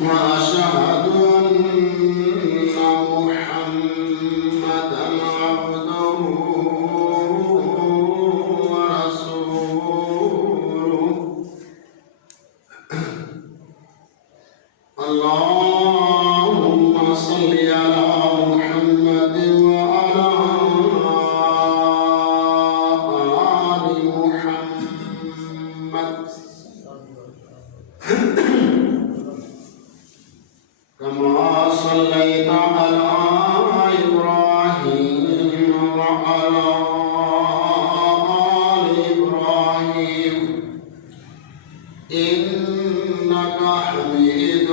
وأشهد أن محمدًا عبده ورسوله. اللهم صل على محمد وعلى آل محمد كما صليت على إبراهيم وعلى آل إبراهيم إنك حميد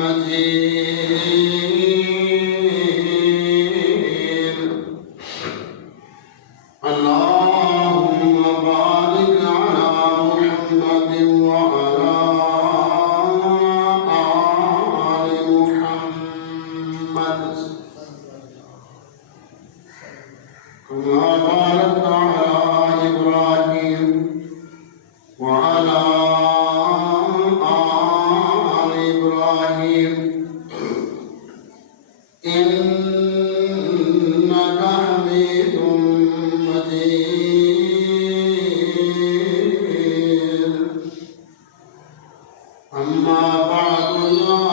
مجيد. اللهم بارك على محمد وعلى آل محمد كما باركت على إبراهيم وعلى آل إبراهيم إنك حميد مجيد. أما بعد، يا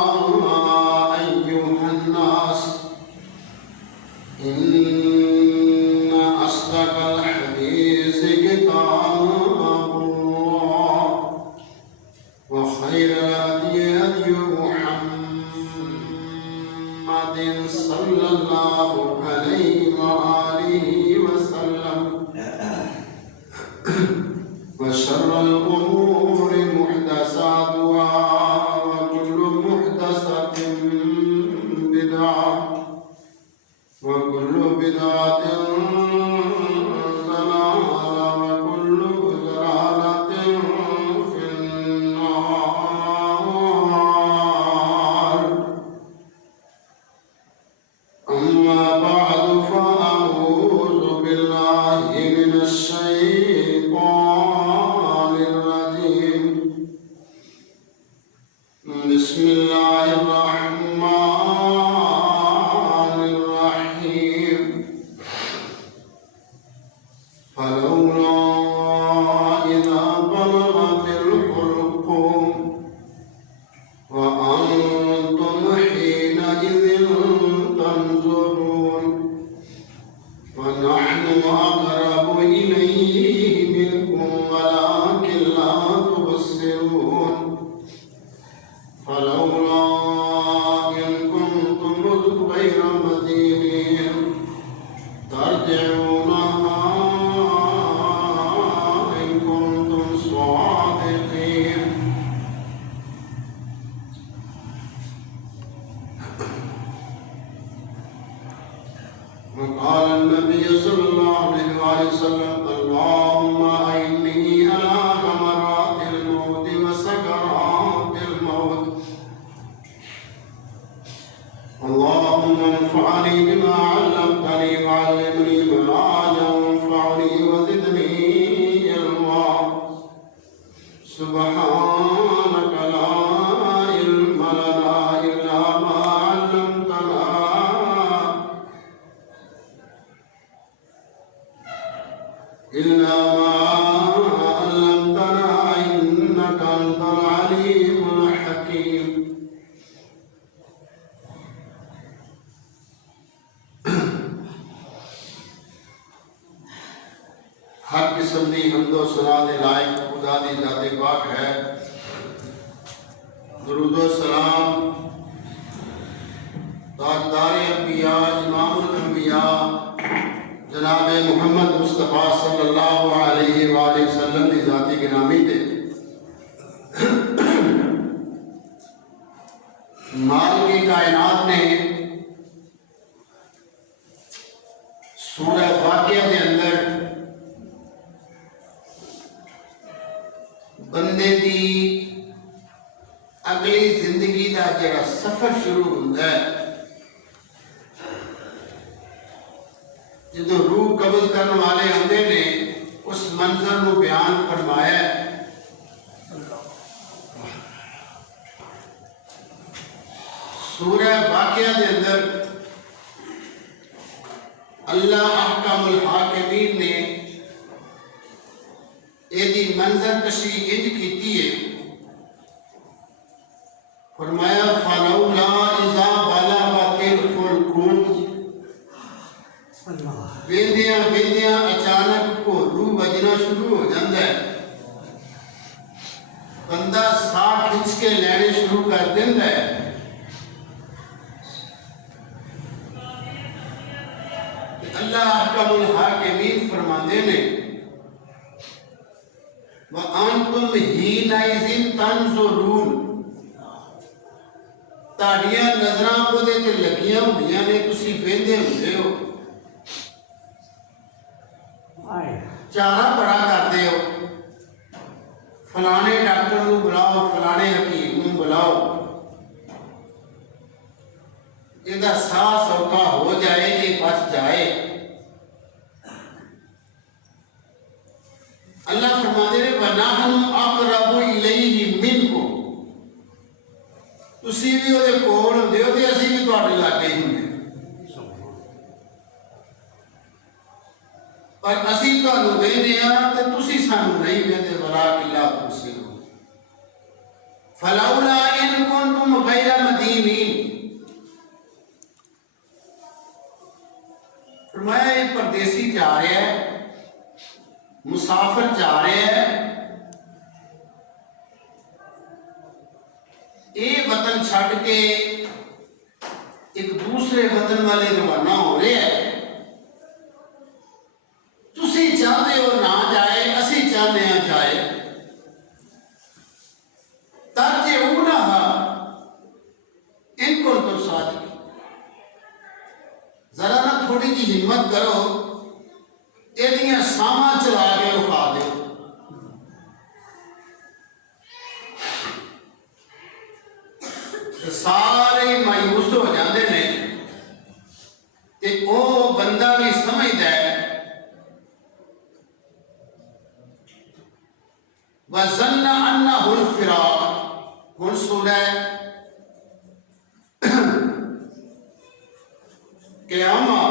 أيها الناس، إن أصدق الحديث كتاب الله، وخير الهدي هدي محمد صلى الله عليه وآله وسلم، وشر الأمور محدثاتها، وكل محدثة بدعة، وكل بدعة ضلالة، وكل ضلالة في النار. أما بعد، فأعوذ بالله من الشيطان الرجيم. بسم الله الرحمن الرحيم. فلولا إذا بلغت الحلقوم وأنتم حينئذ تنظرون، ونحن أقرب إليه منكم ولكن لا تبصرون. فلولا إن كنتم غير مدينين ترجعونها إن كنتم صادقين. وقال النبي صلى الله عليه وسلم: اللهم أعني على غمرات الموت وسكرات الموت. اللهم انفعني بما علمتني وعلمني ما ينفعني وزدني علما. سبحانك لا علم لنا إلا ما علمتنا إنك أنت العليم الحكيم. ہر قسم دی حمد و ثنا دے لائق خدا دی ذات پاک ہے. درود و سلام تاجدار انبیاء، امام الانبیاء جناب محمد مصطفیٰ صلی اللہ علیہ وآلہ وسلم دی ذاتی گرامی تے مال کی کائنات نے سورہ واقعہ کے اندر بندے دی اگلی زندگی دا جڑا سفر شروع ہوتا ہے، جدو روح قبض کرنے والے ہوندے نے اس منظر نو بیان فرمایا ہے. سورہ واقعہ دے اندر اللہ احکم الحاکمین نے ایدی منظر کشی انج کیتی ہے، فرمایا فَلَوْلَا إِذَا بَلَغَتِ الْحُلْقُومَ، ویندیاں ویندیاں اچانک کو روح بجنا شروع ہو جاندہ ہے، بندہ ساہ کھچ کے لینے شروع کر دیندہ ہے، اللہ احکم الحاکمین فرماندے نے وَأَنْتُمْ حِينَئِذٍ تَنْظُرُونَ، تاڑیاں نظراں کو دے تے لگیاں ہوندیاں نے، تسی ویندے ہوندے ہو، چارہ پڑا کرتے ہو، فلانے ڈاکٹر نو بلاؤ، فلانے حکیم نو بلاؤ، ایدہ ساہ سوکا ہو جائے، یہ بچ جائے۔ اللہ فرماتے ہیں وَنَحْنُ أَقْرَبُ إِلَيْهِ مِنْكُمْ، تسی بھی وہ دے کول ہوندے ہو تے اسی بھی تواڈے لاگے ہی ہوندے، پر اسی تانوں ویندے ہاں تے تسی سانوں نہیں ویندے، وَلَٰكِنَّ لَا تُبْصِرُونَ فَلَوْلَا إِن كُنتُمْ غَيْرَ مَدِينِينَ، فرمایا ایک پردیسی جا رہے ہیں، مسافر جا رہے ہیں، ایک وطن چھڑ کے ایک دوسرے وطن والے روانہ ہو رہے ہیں، تسی چاہتے ہو نہ جائے، اسی چاہتے ہیں جائے، ترجعونہا ان کنتم صادقین، ذرا نہ تھوڑی جی ہمت کرو، ایدیاں سامان چلا کے اٹھا دے، سارے مایوس ہو جاندے نے، تے او بندہ بھی سمجھدا ہے وَظَنَّ أَنَّهُ الْفِرَاقُ، ہن سورہ قیامہ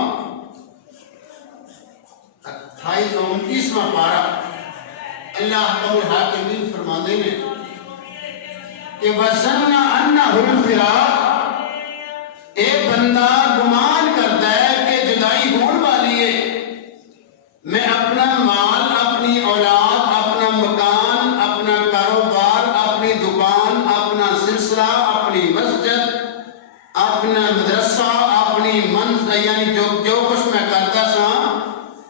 28-29واں پارہ اللہ احکم الحاکمین فرماندے نے کہ وَظَنَّ أَنَّهُ الْفِرَاقُ، اے بندہ گمان کرتا ہے کہ جدائی ہون والی ہے، میں اپنا مال، اپنی اولاد، اپنا مکان، اپنا کاروبار، اپنی دکان، اپنا سلسلہ، اپنی مسجد، اپنا مدرسہ، اپنی یعنی جو کچھ میں کرتا سا،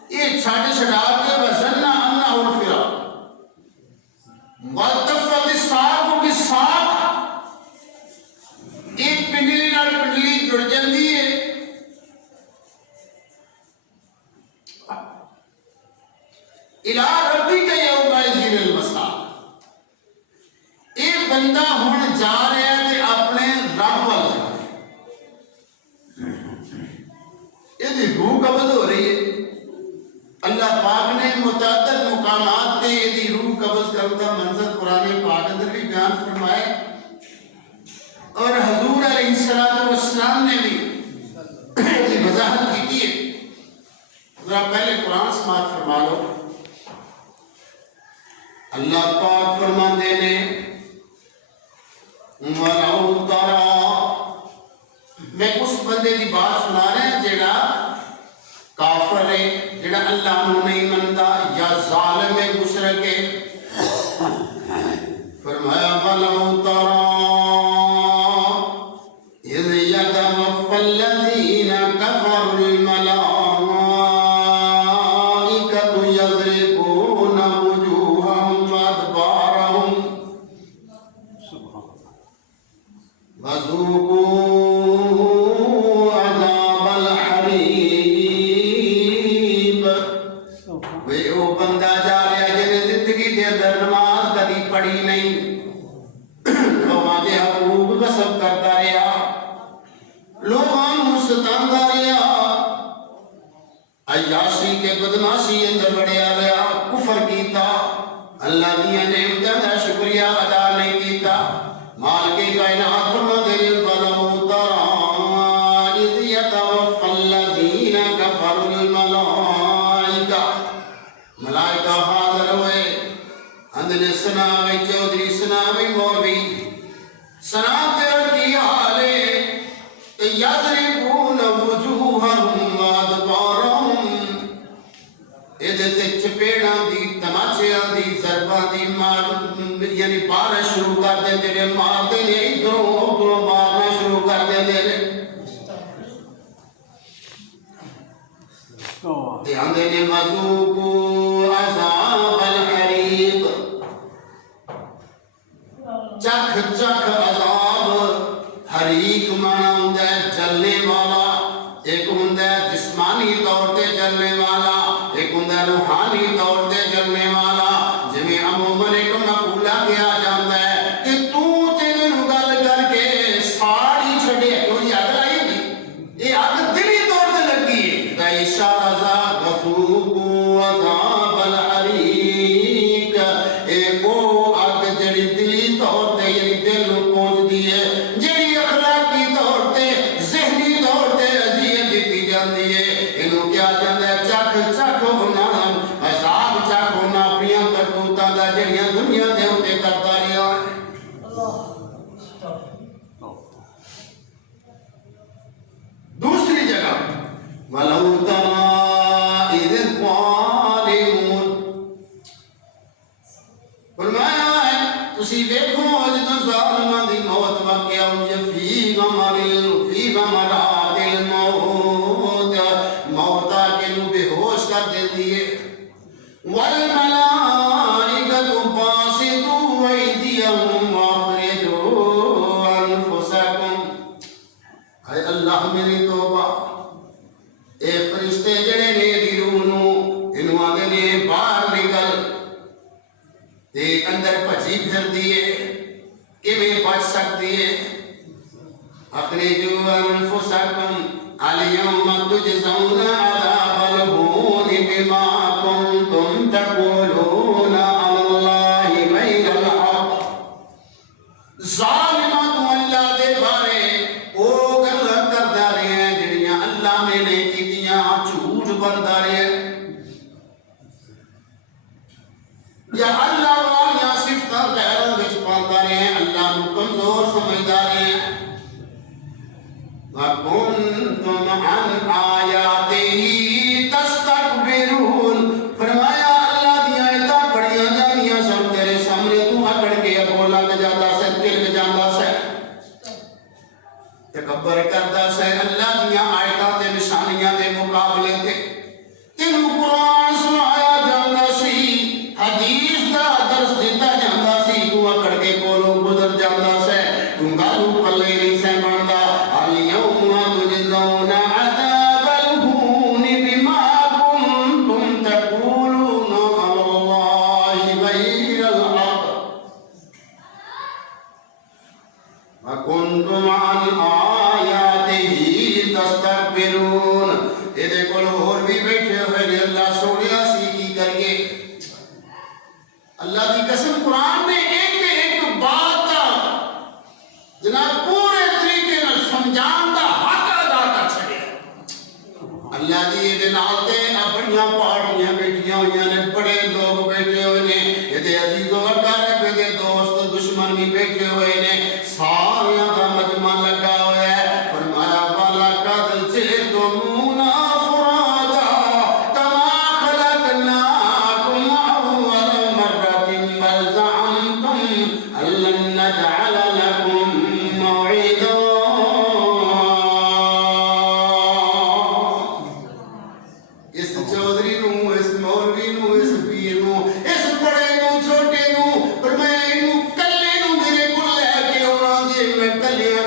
یہ چھاڑ چھڑا کے وَظَنَّ أَنَّهُ الْفِرَاقُ وَالْتَفَّتِ السَّاقُ بِالسَّاقِ، ایک پنڈلی نال پنڈلی جڑ جاندی ہے، اِلَىٰ رَبِّكَ يَوْمَئِذٍ الْمَسَاقُ، ایک بندہ ہن جا رہا ہے تے اپنے رب وال جا رہا ہے، یہ روح قبض ہو رہی ہے، اللہ پاک نے متعدد مقامات تے یہ روح قبض کرتا منظر قرآن پاک اندر بھی بیان فرمائے، اور حضور علیہ السلام نے بھی یہ وضاحت کی ہے۔ ذرا پہلے قرآن سماعت فرما لو، اللہ پاک فرماندے نے وَلَوْ تَرَىٰ، میں اس بندے دی بات سنا رہے ہیں جیڑا کافر ہے، جیڑا اللہ نو نہیں منتا یا ظالم ہے مشرک ہے، فرمایا وَلَوْ تَرَىٰ إِذْ يَتَوَفَّى الَّذِينَ كَفَرُوا الْمَلَائِكَةُ يَضْرِبُونَ وُجُوهَهُمْ وَأَدْبَارَهُمْ وَذُوقُوا عَذَابَ الْحَرِيقِ، وہ بندہ جا رہا ہے جنہیں زندگی دے اندر نماز کبھی پڑھی نہیں، لوگاں دے حقوق غصب کرتا رہا، لوگاں نوں ستاندا رہا، عیاشی کے بدماشی اندر بڑھیا رہا، کفر کیتا، اللہ دیاں نعمتاں دا شکریہ ادا نہیں کیتا، مالک کائنات فرماندے نے وَلَوْ تَرَىٰ کہ وذوقوا عذاب الحریق، چکھ چکھ عذاب حریق مانا ہوندا ہے جلنے والا، ایک ہوندا ہے جسمانی طور تے جلنے والا، ایک ہوندا ہے روحانی طور تے جلنے والا۔ جویں عموماً ایک مقولہ کیا جاندا ہے کہ تو تے مینوں گل کر کے ساڑی چھڈے، کوئی اگ لائی ہوئی، یہ اگ دلی طور تے لگی ہے، دا اشارہ ذا وذوقوا عذاب الحریق، اے او اگ جڑی دلی طور تے یعنی دل نوں پہنچدی ہے، جڑی اخلاقی طور تے ذہنی طور تے اذیت دتی جاندی ہے، اینوں کیا جاندا ہے چکھ چکھ ہونا، عذاب چکھ ہونا اپنیاں کرتوتاں دا جڑیاں دنیا دے اوتے کرتا رہیا۔ دوسری جگہ وَلَوْ تَرَىٰ إِذِ الظَّالِمُونَ، فرمایا ہے تسی دیکھو جدوں ظالماں دی موت واقع ہوئی ہے، فی غمرات الموت، موت آ کے نوں بے ہوش کر دیندی ہے، والملائکۃ باسطوا ایدیہم واخرجوا انفسکم، اے اللہ میری توبہ، اے فرشتے جڑے نے دی روح نوں انہوں آندے نے باہر نکل تے اندر بھجی پھر دیے، کیویں بچ سکتی ہے؟ اخرجوا انفسکم الیوم تجزون عذاب الہون بما کنتم تقولون علی اللہ غیر الحق، ظالمہ تو اللہ دے بارے او گل کردا رہے ہیں جڑیاں اللہ نے نہیں کیتیاں، جھوٹ بندا رہے ہیں، یا اللہ والیاں صفتاں غیروں وچ پاندا رہے ہیں، اللہ نوں کمزور سمجھدا رہے ہیں۔ وَكُنْتُمْ عَنْ آيَاتِهِ تَسْتَكْبِرُونَ، فرمایا اللہ دی آیتاں پڑھیاں جاندیاں سن تیرے سامنے تو اکڑ کے اگوں لنگ جاتا سے، تلک جاتا سے، تکبر کرتا سے اللہ دیاں آیتاں تے نشانیاں دے مقابلے تے، تینوں قرآن سنایا جاندا سی، حدیث دا درس دیتا جاندا سی، تو اکڑ کے کولوں گزر جاندا سے، تو گالوں پلے نہیں سے بندا، الیوم تجزون عذاب الہون بما کنتم تقولون علی اللہ غیر الحق، وَكُنْتُمْ عَنْ آيَاتِهِ تَسْتَكْبِرُونَ۔ یہ دیکھو اور بھی بیٹھے ہوئے نے، اللہ سوڑیا سی کی کریے، اللہ دی قسم قرآن نے ایک بات جناب پورے طریقے نال سمجھان دا حق ادا کر چھڑیا۔ اللہ دی یہ نال تے اپنیاں پہاڑیاں بیٹھیاں ہوئیاں نے، بڑے لوگ بیٹھے ہوئے نے، یہ عزیز و اقارب دے دوست دشمن بھی بیٹھے ہوئے نے، ساریاں دا مجمع لگا ہوا ہے، فرمایا وَلَقَدْ جِئْتُمُونَا فُرَادَىٰ كَمَا خَلَقْنَاكُمْ أَوَّلَ مَرَّةٍ بَلْ زَعَمْتُمْ أَن لَّن نَّجْعَلَ لَكُم مَّوْعِدًا۔ اس چودھری نوں، اس مولوی نوں، اس پیر نوں، اس بڑے نوں، چھوٹے نوں، فرمایا انہوں کلے نوں میرے کو لے کے آنا جی، میں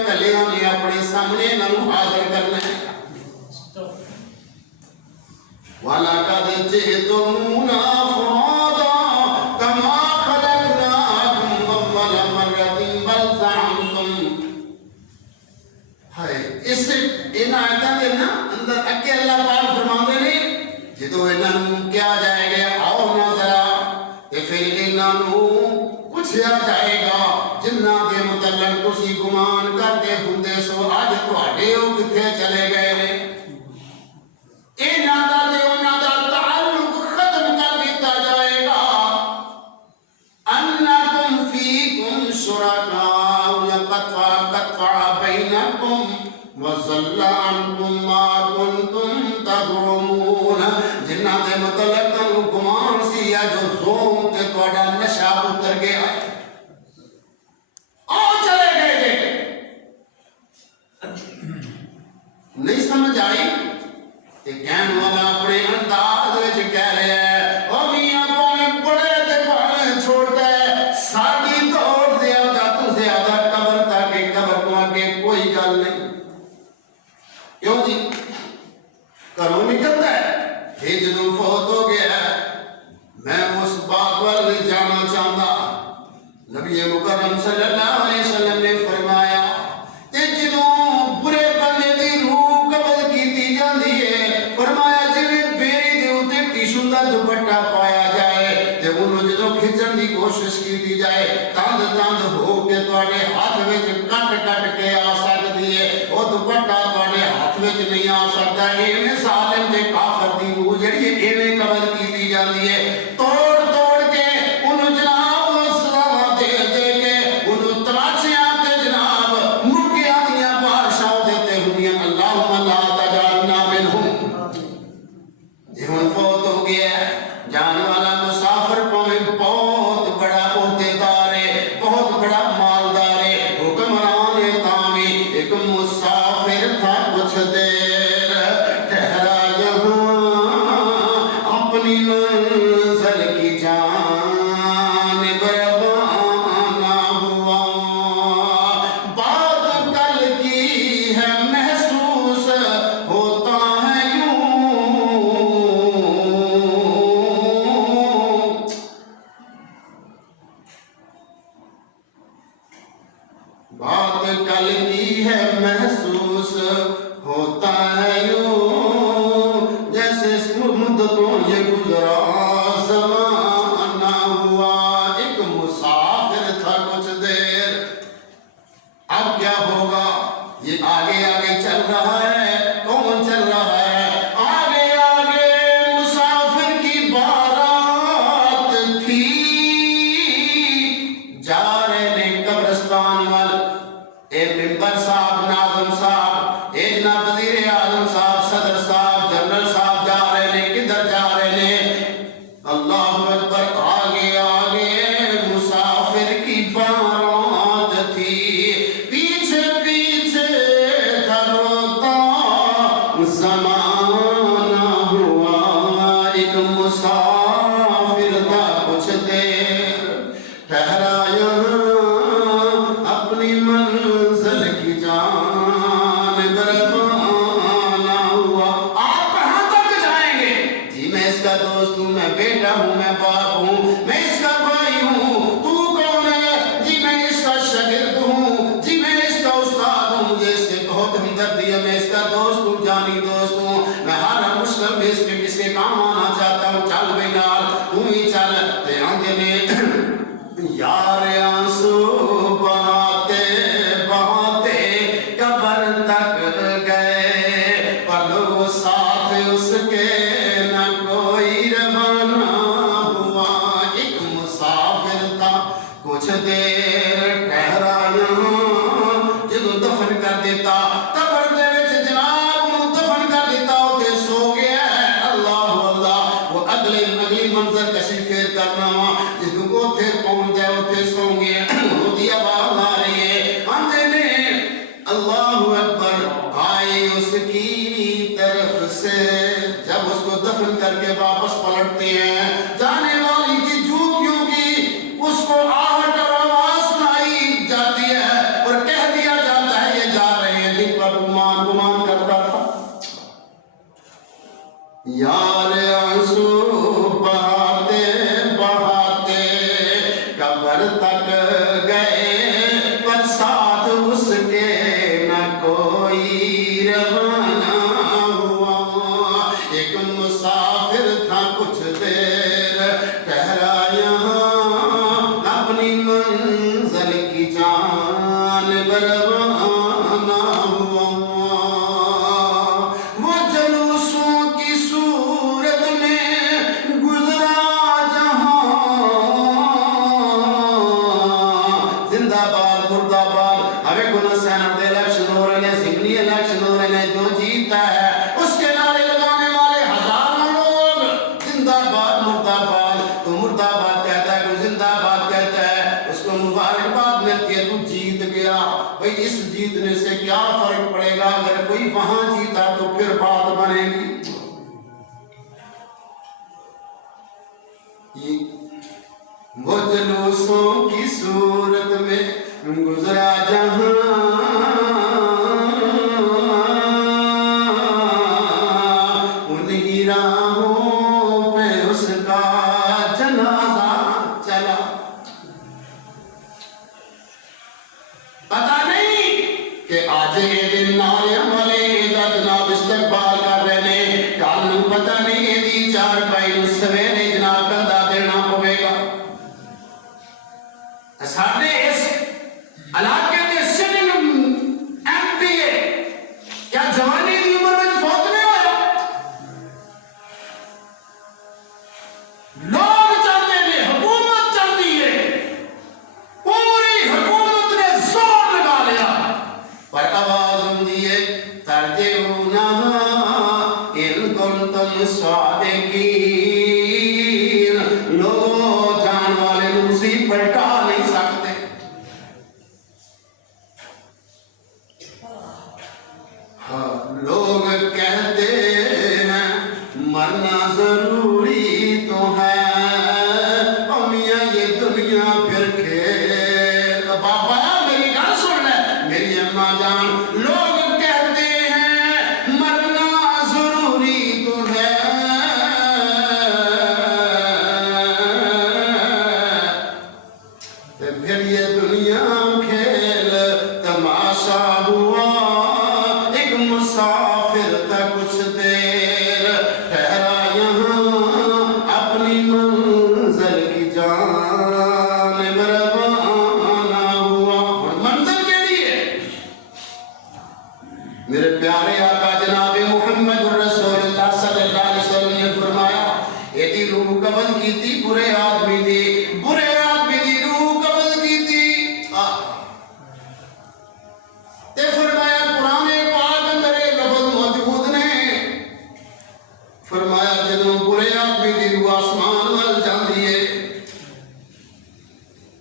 کلیاں نے اپنے سامنے نوں حاضر کرنا ہے۔ وَلَقَدْ جِئْتُمُونَا فُرَادَىٰ كَمَا خَلَقْنَاكُمْ أَوَّلَ مَرَّةٍ بَلْ زَعَمْتُمْ۔ ہائے اس ان آیتاں دے نا اندر اکے اللہ پاک فرماندے نے جدوں انہاں نوں کیا جائے گا آؤ نا ذرا، تے پھر انہاں نوں پوچھیا جائے گا جنہاں دے متعلق تسی گمان کرتے ہوندے سو اج تواڈے او کتھے چلے گئے نے، انہاں دا تے انہاں دا تعلق ختم کر دتا جائے گا۔ انکم فیکم شرکاء قطع بینکم وَضَلَّ عَنْكُمْ مَا كُنْتُمْ تَزْعُمُونَ، جنہاں دے متعلق تنوں گمان سی یا جو زوم تے تواڈا نشہ اتر گیا، آؤ چلے گئے جے، نہیں سمجھ آئی کہ کہن والا اپنے انداز وچ وچ نہیں آ سکتا ایویں ظالم تے کافر دی روح جڑی ایویں قبض کیتی جاندی ہے توڑ توڑ کے انہوں جناب سلاواں دے دے کے انہوں تماشیاں تے جناب مرغیاں دیاں بارشاں دیتے ہوندیاں اللہم لا تجعلنا منہم یہ ہن فوت ہو گیا ہے جان والا مسافر پویں بہت بڑا عہدیدار ہے بہت بڑا مالدار ہے حکمران ہے تامی ایک مسافر تھا کچھ دیر ٹھہرا یہاں اپنی منزل کی جانب روانہ ہوا بات کل کی ہے محسوس ہوتا ہے یوں بات کل کی ہے محسوس ہوتا ہے یوں جیسے مدتوں یہ گزرا زمانہ ہوا ایک مسافر تھا کچھ دیر اب کیا ہوگا یہ آگے آگے چل رہا ہے کون چل رہا ہے آگے آگے مسافر کی بارات تھی جا رہے نے قبرستان وال اے ممبر صاحب ناظم صاحب اے جناب وزیر اعظم صاحب صدر صاحب جنرل صاحب جا رہے نے کدھر جا رہے نے اللہ اکبر آگے آگے مسافر کی بارات تھی پیچھے پیچھے تھا روتا زمانہ ہوا ایک مسافر تھا کچھ دیر ٹھہرا یہاں اپنی منزل کی جانب روانہ ہوا آپ کہاں تک جائیں گے جی میں اس کا دوست ہوں میں بیٹا ہوں میں باپ ہوں میں اس کا بھائی ہوں تو کون ہے جی میں اس کا شاگرد ہوں جی میں اس کا استاد ہوں مجھے اس سے بہت ہمدردی ہے میں اس کا دوست ہوں جانی دوست ہوں میں ہر مشکل میں اس کے کام آنا چاہتا ہوں چل بھائی نال تم ہی چل تے آنگے نے یار آنسو بہاتے بہاتے قبر تک گئے پر لوگ ساتھ اس کے نہ کوئی روانہ ہوا ایک مسافر تھا کچھ دیر ٹھہرا یہاں جدوں دفن کر دیتا قبر دے وچ جناب نوں دفن کر دیتا اوتے سو گیا ہے اللہ اللہ وہ اگلے منظر کشی پھیر کرنا وا جدوں اوتھے پہنچ جائے اوتھے سو گیا دی آواز آ رہی ہے آندے نے اللہ اکبر آئی اس کی طرف سے جب اس کو دفن کر کے واپس پلٹتے ہیں جانے والی کی جوتیوں کی اس کو آہٹ اور آواز سنائی جاتی ہے اور کہہ دیا جاتا ہے یہ جا رہے ہیں جن پر گمان کرتا تھا یار آنسو بہاتے بہاتے قبر تک گئے پر ساتھ اس کے نہ کوئی روانہ ہوا ایک مسافر تھا کچھ دیر ٹھہرا یہاں اپنی منزل کی جانب روانہ ہوا وہ جلوسوں کی صورت میں گزرا جہاں زندہ باد مردہ باد ہمیں گناہ سینٹ دے الیکشن ہو رہے ہیں ضمنی الیکشن ہو رہے ہیں جو جیتا ہے اس کے نعرے لگانے والے ہزاروں لوگ زندہ باد مردہ باد تو مردہ باد کہتا ہے کوئی زندہ باد کہتا ہے اس کو مبارکباد ملتی ہے تو جیت گیا بھئی اس جیتنے سے کیا فرق پڑے گا اگر کوئی وہاں جیتا تو پھر بات بنے گی وہ جلوسوں کی صورت میں گزرا جہاں انہی راہوں پہ اس کا جنازہ چلا پتہ نہیں کہ آج یہ دن نارے ہمارے دا جناب استقبال کر رہے نے کل پتہ نہیں یہ دی چار پائی سویرے جناب کندہ دینا ہوئے گا سارے اس علاقے کے سٹنگ ایم پی اے کیا جوانی کی عمر میرے پیارے آقا جناب محمد رسول اللہ صلی اللہ علیہ وسلم نے فرمایا ایدی روح قبض کی تھی برے آدمی دی روح قبض کی تھی تے فرمایا قرآن پاک اندر لفظ موجود نے فرمایا جدوں برے آدمی دی روح آسمان وال جاندی ہے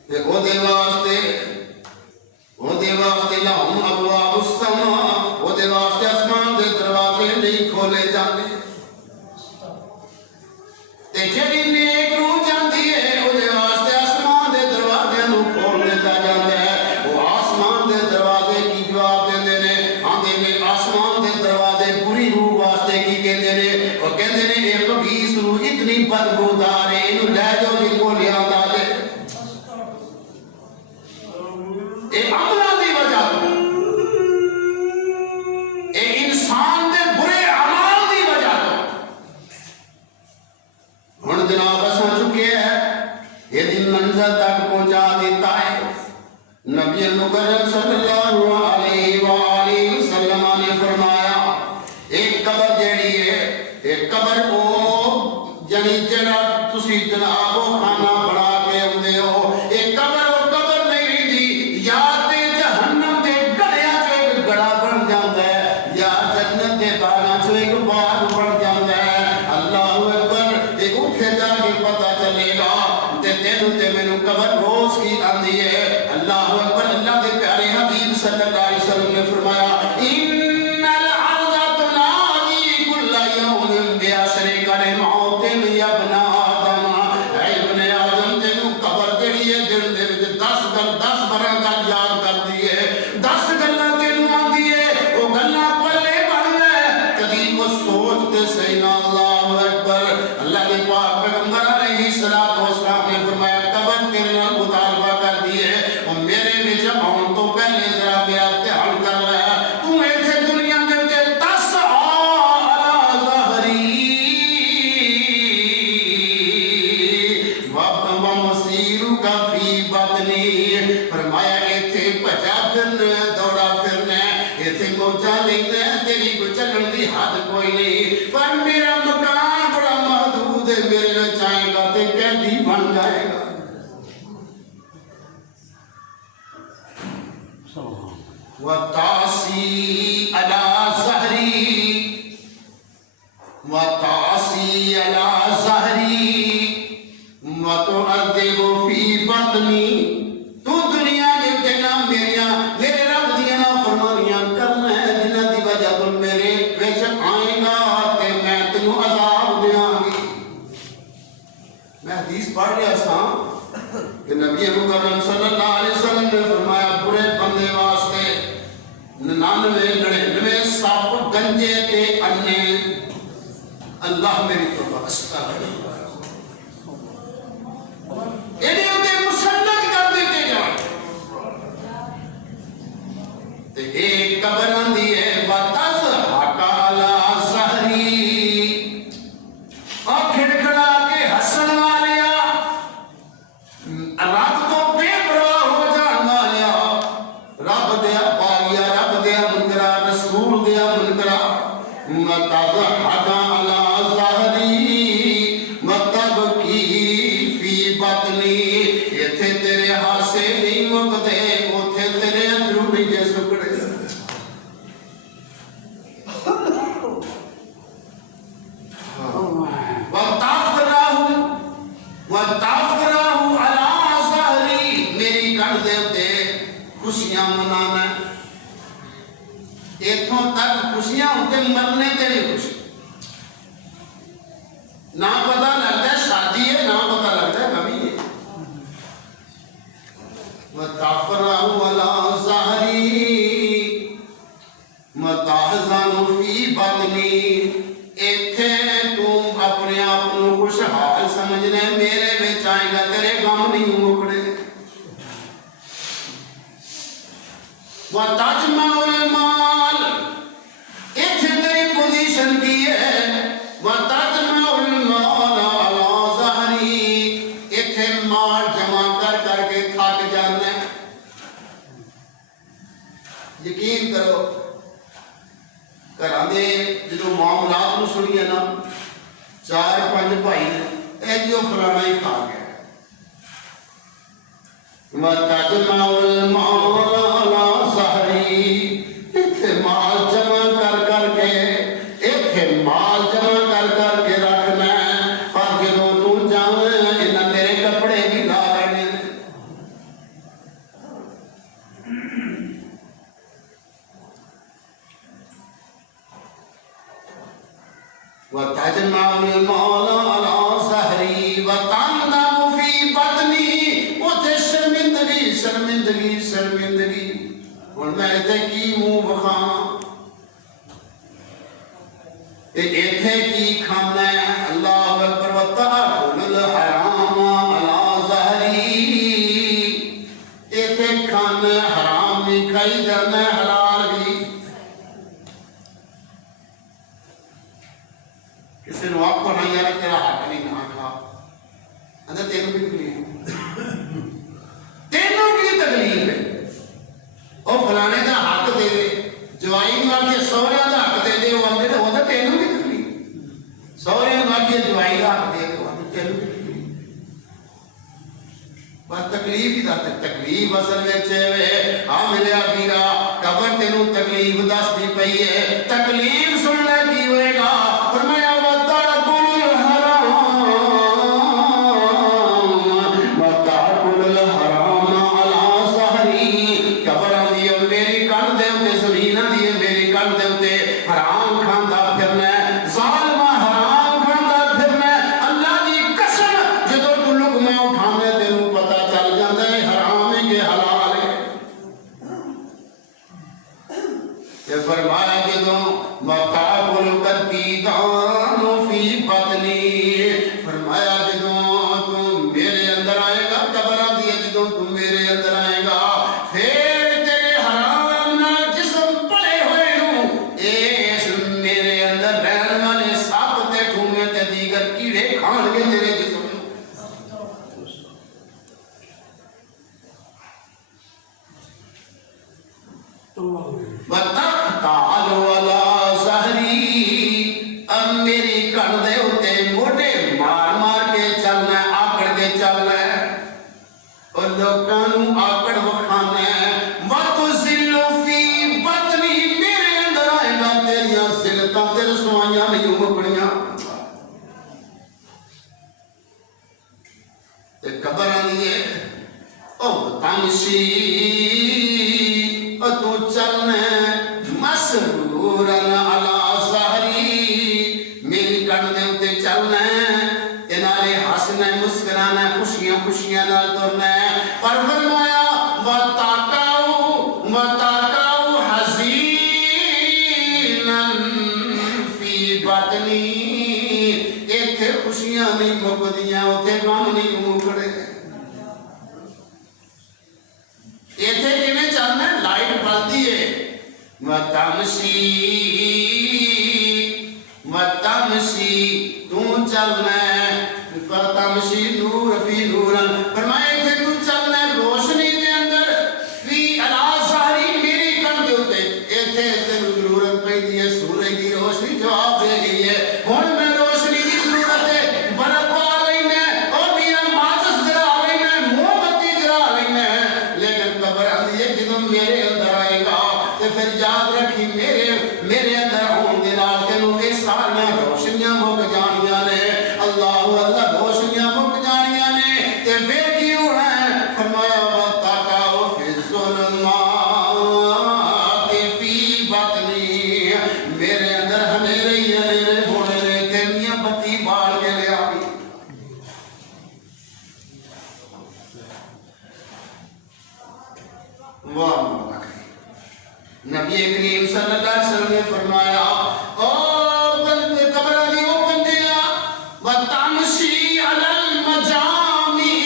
تے او دے واسطے لہم ابواب السماء او دے واسطے آسمان دے دروازے نہیں کھولے جاندے تے جڑی نیک روح جاندی ہے او دے واسطے آسمان دے دروازے نوں کھول دتا جاندا ہے وہ آسمان دے دروازے کی جواب دیندے نے آندے نے آسمان دے دروازے بری روح واسطے کی کہندے نے او کہندے نے اے خبیث روح اتنی بدبودار ہے اینو لے جاؤ تے کھولیا دا دے اے عملہ دی وجہ تو اے انسان دے برے عمال دی وجہ تو ہن جناب اساں چکے ہیں یہ دن منزل تک پہنچا دیتا ہے نبی مکرم صلی اللہ علیہ وآلہ وسلم نے فرمایا ایک قبر جیڑی ہے ایک قبر کو جنی جڑا تسی جناب خانہ بڑھا کے ہوندے ہو ایک قبر اللہ اکبر اللہ کے پیارے حبیب صلی اللہ علیہ وسلم نے فرمایا ان الارض تنادی کل یوم بعشر کلمات یا ابن آدم اے ابن آدم تینوں قبر جڑی ہے دل دے وچ 10 برا گل یاد کردی ہے 10 گلاں تینوں آندی ہے او گلاں پلے بن لے کبھی کو سوچ تے صحیح نہ اللہ اکبر اللہ کے پاک پیغمبر علیہ الصلوۃ والسلام نے فرمایا قبر تیرے نال مطالبہ کردی ہے میرے وچ آن تو پہلے ذرا میرا دھیان کر رہا تو ایتھے دنیا دے تے تس علی ظہری و مسیرک فی بطنی فرمایا ایتھے بھجا پھرنا دوڑا پھرنا ایتھے موجا لینا تیری کو چلن دی حد کوئی نہیں پر میرا مکان بڑا محدود ہے میرے نال چاہے گا تے قیدی بن جائے گا وَتَعْصِي عَلَى ظَهْرِي وَتُعَذِّبُ فِي بَطْنِي تو دنیا کے جنا میرے رب دیا نافرمانیاں کرنا ہے جنہ دی وجہ تو میرے وچ آئے گا تے میں تینوں عذاب دیاں گی میں حدیث پڑھ رہا سا کہ نبی مکرم صلی اللہ علیہ وسلم نے فرمایا برے بندے واسطے 99 سپ گنجے تے انے اللہ میری توبہ استغفر ایڈے ہوتے مسلط کر دیتے جان تے ایک قبر آندی ہے وَتَزْ حَقَالَ ظَہْرِی اور کھڑکھڑا کے حسن والیا رب تو بے پرواہ ہو جان والیا رب دیا پاگیا رب دیا منکرا رسول دیا منکرا وَتَزْ حَقَالَ ظَہْرِی وَتَبْكِي فِي بَطْنِی ایتھے تیرے ہاسے نہیں مکتے اوتھے تیرے اندرو نہیں سکڑے وَتَفْرَحُ عَلَى ظَہْرِی میری گھر دے ہوتے خوشیاں منانا ایتھوں تک خوشیاں ہوتے مرنے تے نہیں خوشی نہ پتہ لگتا ہے شادی ہے نہ پتہ لگتا ہے کبھی ہے وَتَفْرَحُ عَلَى ظَہْرِی وَتَحْزَنُ فِي بَطْنِی ایتھے تم اپنے آپ کو خوشحال سمجھنے میرے وچ آئے گا تیرے غم نہیں مکڑے وَتَجْمَعُ الْمَالِ ایتھے تیری پوزیشن کی ہے وَتَجْمَعُ الْمَالَ عَلَى ظَہْرِی ایتھے مال جمع کر کر کے تھک جانا ہے یقین کرو گھراں دے جدوں معاملات نوں سنیے نا 4-5 بھائی نے اے جو فلانا ہی کھا گیا وَتَجْمَعُ الْمَالَ عَلَى ظَهْرِهِ ایتھے مال جمع کر کے ایتھے مال جمع کر کے رکھنا پر جدوں تو جاویں انہاں تیرے کپڑے بھی لا لینے وَتَجْمَعُ الْمَالَ عَلَى ظَهْرِهِ وَتَنْدَمُ فِي بَطْنِهِ اُتھے شرمندگی اور میں ایتھے کی منہ بخاواں ایتھے کی کھانا ہے اللہ اکبر وَتَأْكُلُ الْحَرَامَ عَلَى ظَهْرِهِ ایتھے کھانا حرام بھی کھائی جانا ہے حلال بھی کسی نے آپ کو نہیں یار تیرا حق نہیں نہ کھا اندر تینوں بھی تکلیف تینوں کی تکلیف ہے اور فلانے کا حق دے دے جوائی مار کے سوہرے کا حق دے دے وہ اندر وہ تو تینوں کی تکلیف سوہرے مار کے جوائی کا حق دے دے وہ تینوں کی تکلیف بس تکلیف ہی دس تکلیف اصل میں چاہے ہاں ملیا پیرا قبر تینوں تکلیف دس دی پئی ہے تکلیف سننا کی ہوئے گا فرمایا نبی کریم صلی اللہ علیہ وسلم نے فرمایا او قبر علی او بندیا وتمشی علی المجامی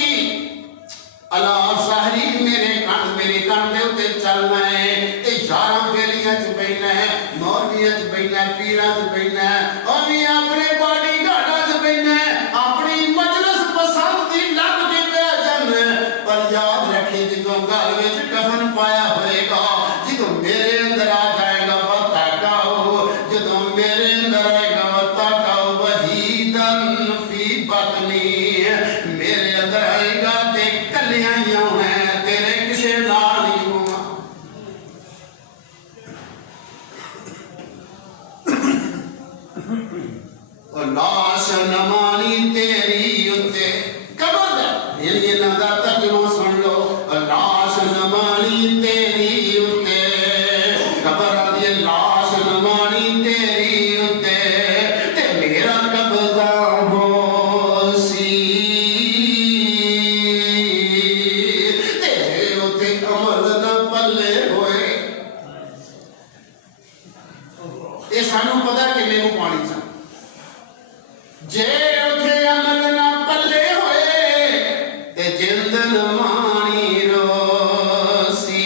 الا ظاہری میرے کان دے اوتے چلنا ہے تے یاراں بیلیاں چ بیٹھنا ہے مولویاں چ بیٹھنا ہے پیراں چ بیٹھنا ہے او بھی اپنے باڈی گاڑاں چ بیٹھنا ہے اپنی مجلس پسند دی لگ کے بیٹھ جانا پر یاد رکھے جدوں گل وچ کفن پایا ہوئے گا جدوں میرے اندر آ جائے گا وتاکاو لاش نمانی تیری اتے قبر دا یہ ندا ترجمہ سن لو لاش نمانی تیری اتے قبر دی لاش نمانی تیری اتے تے میرا قبضہ ہو سی تے اتے عمل نہ پلے ہوئے یہ سانو پتا کنے کو پانی چاہ جے اتھے عمل نہ پلے ہوئے تے جلد نمانی روسی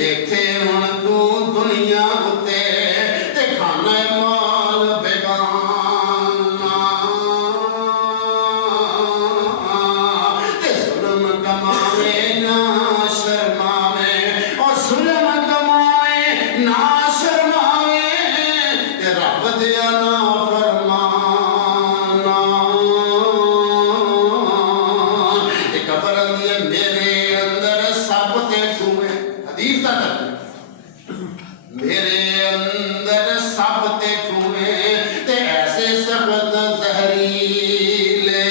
ایک تھے ہن تو دنیا ہوتے تے کھانا مال بیگانا تے ظلم کماوے نہ شرماوے اور ظلم کماوے نہ شرماوے تے رب دیا نا فرمانا تے قبر اندیے میرے اندر سب تے چھوئے حدیث تا کرتے میرے اندر سب تے چھوئے تے ایسے سخت زہریلے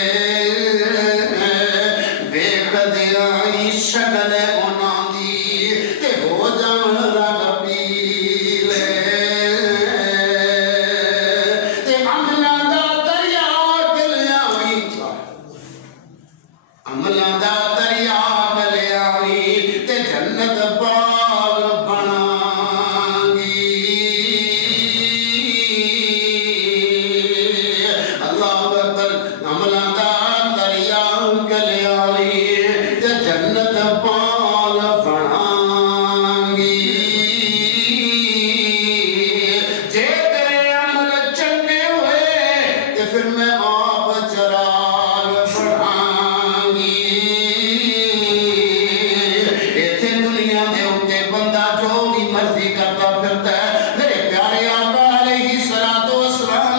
دیکھ دیائی شکل انہاں دی تے ہو جان رگ پیلے تے عملاں دا دریا گلیاویں عملاں دا دریا گلیاویں تے جنت باغ بناگی اللہ اکبر عملاں دا دریا گلیاویں تے جنت باغ بناگی جے تیرے عمل چنگے ہوئے تے پھر میں آپ چراغ بڑھانگی ایتھے دنیا دے اتے بندہ جو بھی مرضی کرتا پھرتا ہے میرے پیارے آقا علیہ السلام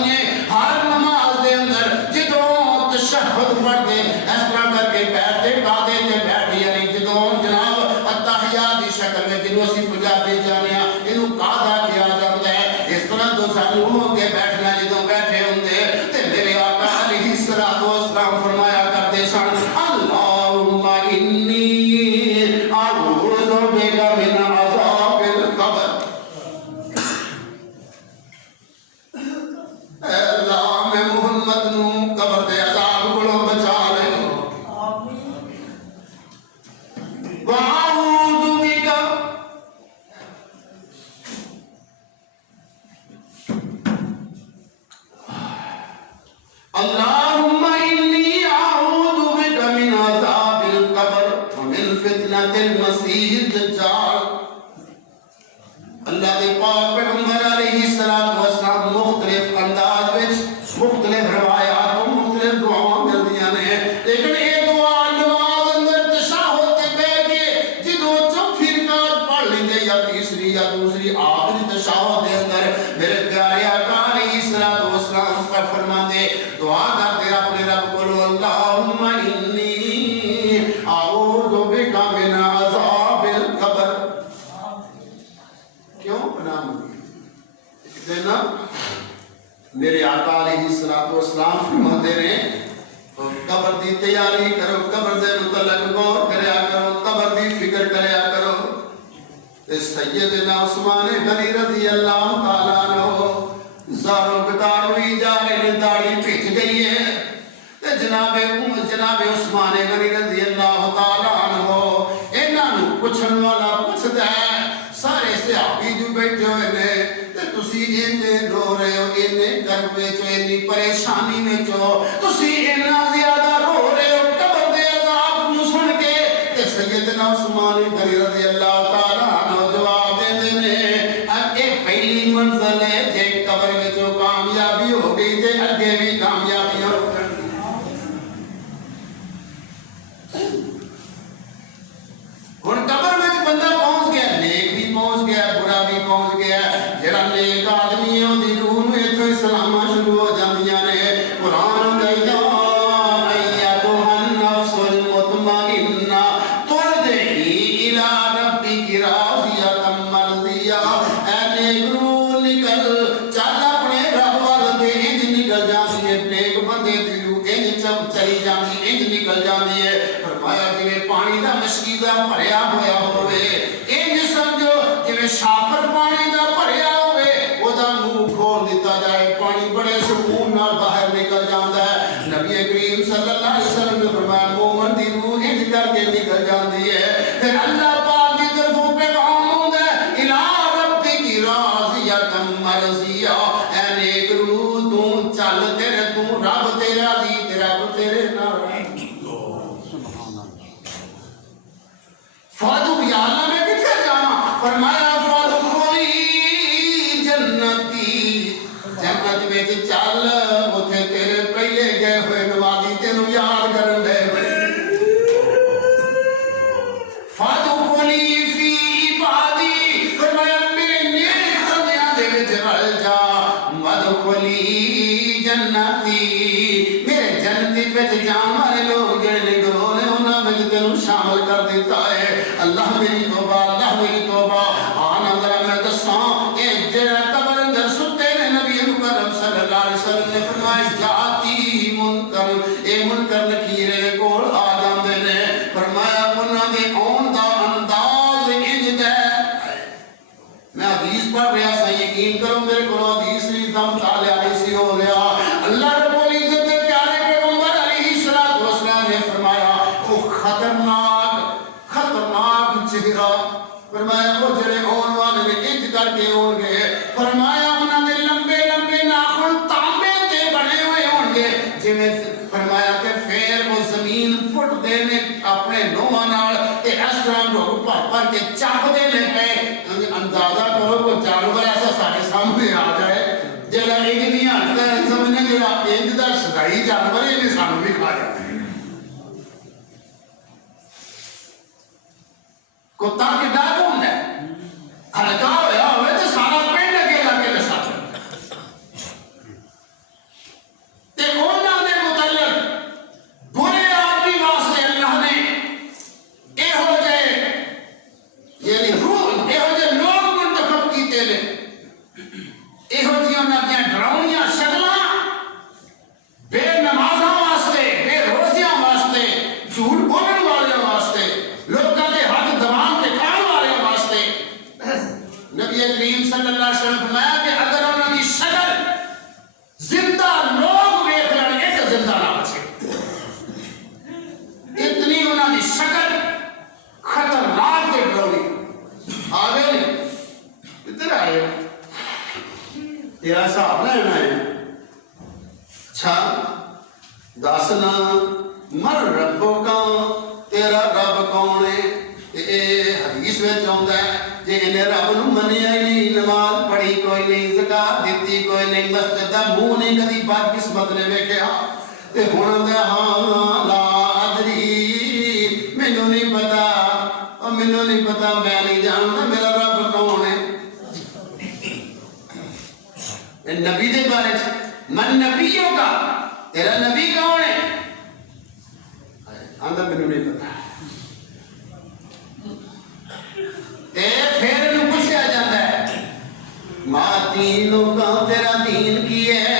نے ہر نماز دے اندر جدوں تشہد پڑھتے اس طرح کر کے بیٹھتے قادے تے بیٹھ یعنی جدوں جناب اتحیات دی شکل میں جنوں اسی پنجابی جانے ہاں انہوں قادہ کیا جاتا ہے اس طرح دو سالوں ہو کے بیٹھنا جدوں بیٹھے ہوندے تے میرے آقا علیہ السلام فرمایا کرتے سن اللہم انی اعوذ بک من عذاب القبر اے اللہ میں محمد نو قبر دے عذاب کو بچا لے وَأَعُوذُ بِكَ اللہم انی اعوذ بک من عذاب القبر ومن فتنة المسیح الدجال اللہ دے پاک پیغمبر علیہ السلام مختلف انداز وچ مختلف روایات و مختلف دعاواں ملدیاں نے لیکن یہ دعا نماز اندر تشہد تے بیٹھ کے جدوں چوتھی رکعت پڑھ لیندے یا تیسری یا دوسری آخری تشہد دے اندر میرے پیارے آقا علیہ السلام پر فرماندے دعا کرتے اپنے رب کو اللہم انی اعوذ بک من عذاب القبر کیوں پناہ مانگی دینا میرے آقا علیہ السلام فرماتے رہے قبر دی تیاری کرو قبر دے متعلق غور کریا کرو قبر دی فکر کریا کرو سیدنا عثمان غنی رضی اللہ تعالیٰ عنہ زاروں بتار ہوئی جا رہے داڑھی پھچ گئی ہے جناب عثمان غنی رضی اللہ تعالیٰ عنہ انہاں پوچھن والا پوچھتا ہے سارے صحابی جو بیٹھے ہوئے نے تسی اینے رو رہے ہو اینے کرب وچ اینی پریشانی وچ ہو تسی اتنا زیادہ رو رہے ہو قبر دے عذاب نو سن کے تے سیدنا عثمان غنی رضی اللہ تعالیٰ عنہ جواب دے نے اے پہلی منزل ہے جے قبر وچ کامیابی ہو گئی تے اگے بھی کامیابی ہو ہن قبر وچ بندہ پہنچ گیا نیک بھی پہنچ گیا برا بھی پہنچ گیا جڑا نیک آدمی ہے دی روح نو ایتھوں سلاماں شروع ہو جاندیاں نے قرآن دا یا ایتھا النفس المطمئنہ ترجعی الی ربک بھریا ہویا ہوئے انج سمجھو جویں شاپر پانی دا بھریا ہوئے او دا منہ کھول دیتا جائے پانی بڑے سکون نال باہر نکل جاندا ہے نبی کریم صلی اللہ علیہ وسلم نے فرمایا مومن دی روح انج کر کے نکل جاندی ہے پھر اللہ پاک دی طرفوں پیغام ہوندا ہے الہ ربک راضیۃ مرضیہ اے نیک روح تو چل تیرے تو رب تیرے راضی تے رب تیرے نال فادو یا اللہ میں کتھے جاواں فرمایا فادو کھولی جنتی جنت وچ چل اوتھے تیرے پہلے گئے ہوئے نمازی تینوں یاد کرن دے فادو کھولی فی عبادی فرمایا میرے نیک بندیاں دے وچ رل جا مدخلی جنتی میرے جنتی وچ جان والے لوگ جڑے گروہ نے انہاں وچ تینوں شامل کر دیتا ہے اللہ میری توبہ اللہ میری توبہ آنا ذرا میں دساں اے جڑا قبر اندر ستے نے نبی مکرم صلی اللہ علیہ وسلم نے فرمایا جاتی منکر اے منکر نکیرے کول آ جاندے نے فرمایا انہاں دے اون دا انداز انج ہے میں حدیث پڑھ رہا سا یقین کرو میرے کو حدیث نہیں دم تالے آئی سی ہو گیا اللہ رب العزت کے پیارے پیغمبر علیہ الصلوۃ والسلام نے فرمایا وہ خطرناک چہرہ فرمایا وہ جڑے اون والے نے انج کر کے ہون گے فرمایا انہاں دے لمبے لمبے ناخن تانبے تے بنے ہوئے ہون گے جویں فرمایا کہ پھر وہ زمین پھٹ دے نے اپنے نوہاں نال تے اس طرح لوگ پر کے چپ دے نے پے اندازہ کرو کوئی جانور ایسا سارے سامنے آ جائے جڑا انج نہیں ہٹدا سمجھنے جڑا انج دا شدائی جانور ہے نے سانوں بھی کھا جاتا کتا کے ڈر ہوندا ہے ہلکا ہویا ہوئے تو سارا پنڈ اگے لگے نسا تے انہاں دے متعلق برے آدمی واسطے اللہ نے ایہو جے یعنی روح ایہو جے لوگ منتخب کیتے نے ایہو جی انہاں دیاں ڈراؤنیاں شکلاں بے نمازاں واسطے بے روزیاں واسطے جھوٹ بولن والے واسطے لوکاں دے حق دوام کے کھان والے واسطے نبی کریم صلی اللہ علیہ وسلم فرمایا کہ اگر انہاں دی شکل زندہ لوگ ویکھ لین ایک زندہ نہ بچے اتنی انہاں دی شکل خطرناک تے ڈراؤنی آگے ادھر آئے تیرا صاحب لینا ہے اچھا دسنا مر ربو کا تیرا رب کون ہے اے حدیث وچ آندا ہے جے نے رب نو منیا ہی نہیں نماز پڑھی کوئی نہیں زکات دتی کوئی نہیں مسجد دا منہ نہیں کدی بد قسمت نے ویکھیا تے ہن دا ہاں لا ادری مینوں نہیں پتا او مینوں نہیں پتا میں نہیں جاندا میرا رب کون ہے اے نبی دے بارے من نبیوں کا تیرا نبی کون ہے آندا مینوں نہیں پتا تے پھر انہوں پوچھا جاتا ہے ماں دینوں کا تیرا دین کی ہے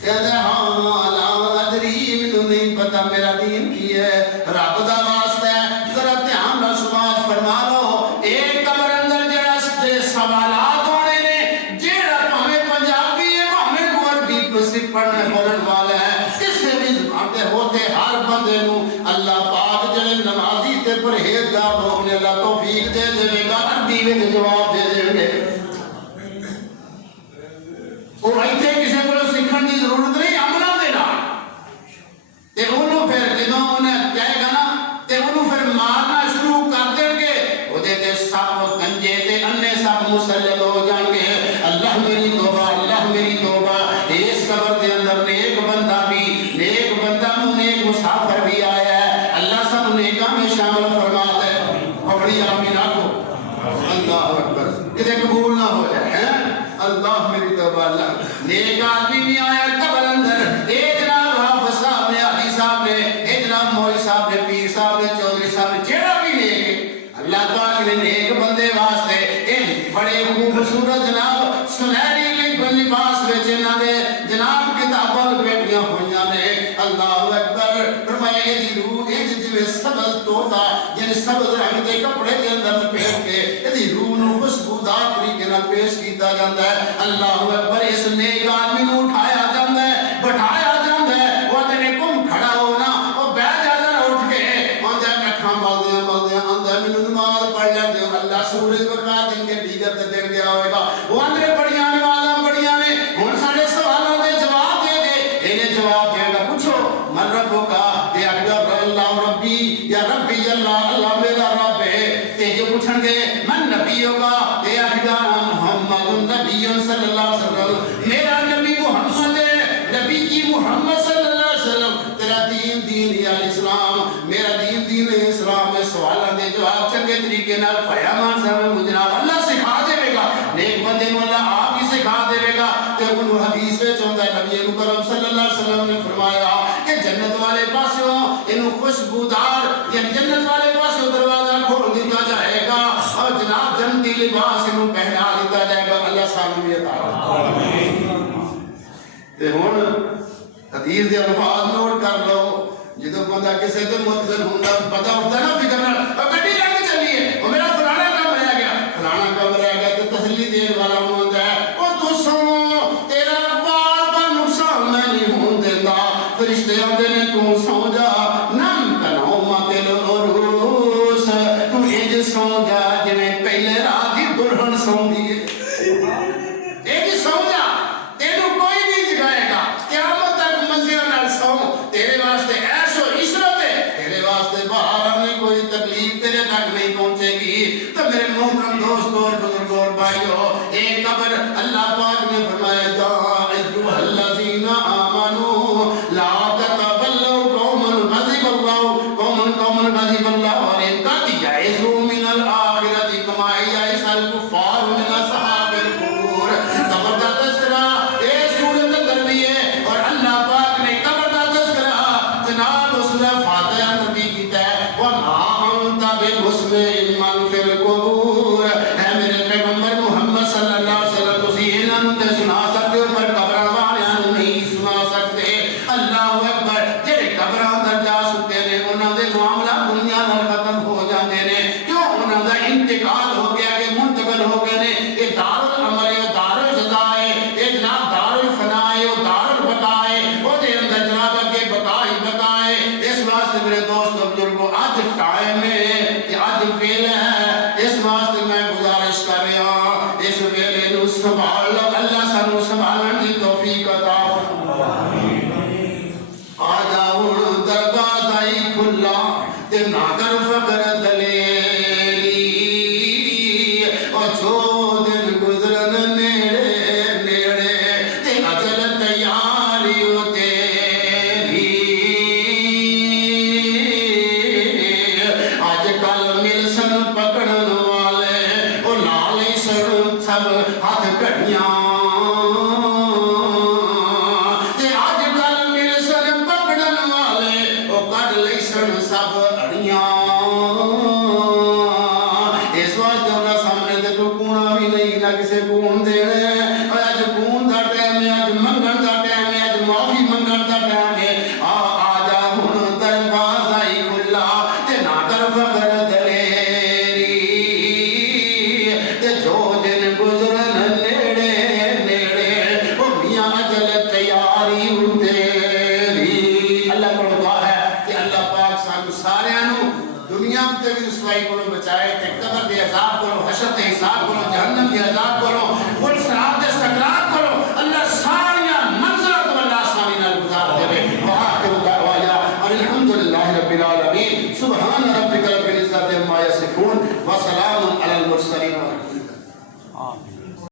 کہتا ہاں لا ادری مینوں نہیں پتا میرا دین کی ہے رب دا واسطہ ہے ذرا دھیان نال سماعت فرما لو ایک قبر اندر جڑا سوالات ہونے نے جڑا بھاویں پنجابی ہے بھاویں کوئی عربی پڑھنے بولن والا ہے کسے بھی زبان تے ہوتے ہر بندے نو اللہ پاک جڑے نمازی تے پرہیزگار لوگ نے اللہ توفیق دے دے گا عربی وچ جواب دے دے گے وہ ایتھے کسے کول سیکھن دی ضرورت نہیں عملاں دے نال تے اونوں پھر جدوں انہیں کہے گا نا تے اونوں پھر مارنا شروع کر دیں گے او دے تے سب کنجے تے انے سب مسلط ہو جان گے اللہ میری توبہ اس قبر دے اندر نیک بندہ نیک مسافر بھی آیا ہے اللہ سب نیکاں میں شامل فرما دے بڑی آمین آکھو اللہ اکبر کدے قبول نہ ہو جائے اللہ میری توبہ اللہ نیک آدمی بھی آیا قبر اندر اے جناب حافظ صاحب نے علی صاحب نے اے جناب مولوی صاحب نے پیر صاحب نے چودھری صاحب نے جیڑا بھی نیک اللہ پاک نے نیک بندے واسطے ان بڑے خوبصورت جناب سنہری لباس وچ انہاں دے جناب کتاباں بیٹھیاں ہوئیاں نے اللہ اکبر فرمایا دی روح انج جویں سبز توتا سبز رنگ کے کپڑے کے اندر لپیٹ کے یہ روح نو خوشبودار طریقے نال پیش کیتا جاتا ہے. اللہ اکبر. اس نیک آدمی نو اٹھایا جاتا ہے, بٹھایا جاتا ہے, وہ تیرے کم کھڑا ہونا, وہ بیٹھ جاتا ہے اٹھ کے, آندا ہے اکھاں ملدے آندا ہے مینوں نماز پڑھ لین دیو. اللہ سورج وکھا دیں گے ڈیگر تے دن گیا ہوئے گا. وہ اندر بڑیاں نمازاں بڑیاں نے, ہن ساڈے سوالوں دے جواب دے دے. انہیں جواب دے گا, پوچھو من ربکا, تے اکبر اللہ ربی یا ربی اللہ, اللہ میرا رب ہے. تے جو پوچھن گے من نبی ہوگا, تے اکبر محمد نبی صلی اللہ علیہ وسلم, میرا نبی محمد ہے, نبی کی محمد صلی اللہ علیہ وسلم. تیرا دین دین ہی الاسلام, میرا دین دین اسلام ہے. سوالاں دے جواب چنگے طریقے نال پیغام صاحب جناب اللہ سکھا دے گا. نیک بندے نوں اللہ آپ ہی سکھا دے گا. تے انہوں حدیث وچ ہوندا ہے نبی کریم صلی اللہ علیہ وسلم نے فرمایا کہ جنت والے پاسوں انہوں خوشبودار یعنی جنت والے پاسوں دروازہ کھول دیتا جائے گا اور جناب جنتی لباس انہوں پہنا دیتا جائے گا. اللہ سامنے بھی عطا تے ہن حدیث دے الفاظ نوٹ کر لو. جدوں بندہ کسے تے مطمئن ہوندا پتہ ہوتا ہے نا فکر نال گڈی لے کے چلیے, او میرا فلانا کام رہ گیا, فلانا کام رہ گیا, تے تسلی دین والا ہوندا ہے او تو سو تیرا بار بار نقصان میں نہیں ہون دیندا. فرشتے آندے نے تو سو جا نم کنو ماتل عروس, تو انج سو جا جویں پہلے رات دی دلہن سوندی ہے. انج سو جا, تینوں کوئی نہیں جگائے گا قیامت تک مزیاں نال سو. تیرے واسطے عیش و عشرت ہے, تیرے واسطے باہر آنے کوئی تکلیف تیرے تک نہیں پہنچے گی. تو میرے محترم دوستو اور بزرگوں اور بھائیو, ایک قبر اللہ پاک نے فرمایا یا ایھا الذین آمنو لا تتولوا قوما غضب اللہ اور ان کا یئسوا من الآخرۃ کما یئس الکفار من اصحاب القبور. قبر کا تذکرہ اس سورۃ اندر بھی ہے اور اللہ پاک نے قبر کا تذکرہ جناب سورہ فاتحہ میں بھی کیتا ہے. وما انت بمسمع من فی القبور, اے میرے پیغمبر محمد صلی اللہ علیہ وسلم تسی انہاں تے سنا سکتے ہو پر قبراں والیاں نوں نہیں سنا سکتے. اللہ اکبر. جڑے قبراں اندر جا سکتے نے انہاں دے معاملات دنیا نال ختم ہو جاندے نے, کیوں انہاں دا انتقال ہو گیا کہ منتقل ہو گئے نے. یہ دار العمل ہے, دار الجزا ہے, یہ جناب دار الفنا ہے, وہ دار البقا ہے, وہ دے اندر جناب اگے بقا ہی بقا ہے. اس واسطے میرے دوست بزرگوں آج ٹائم ہے کہ آج ویل ہے, اس واسطے میں گزارش کر رہا ہوں اس ویلے نو سنبھال لو. اللہ سانو سنبھالن دی توفیق عطا فرمائے. آ جاؤ دروازہ ہی کھلا تے نہ کر فقر دلیری, اور جو دن گزرن نیڑے نیڑے تے اجل تیاری ہو تیری. آج کل مل سن پکڑن والے او لالے سن سب ہاتھ گھڑیاں. سب اڑیاں اس واسطے انہاں سامنے تے کوئی کونا بھی نہیں نہ کسے کون دینے. اج کون دا ٹائم ہے, اج منگن دا ٹائم ہے, اج معافی منگن دا ٹائم ہے. آ جا ہن دروازہ ہی کھلا تے نہ کر فقر دلیری, تے جو دن گزرن نیڑے نیڑے او میاں اجل تیاری ہو تیری. اللہ کو دعا ہے کہ اللہ پاک سانو سارے دنیا تے بھی رسوائی کو بچائے تے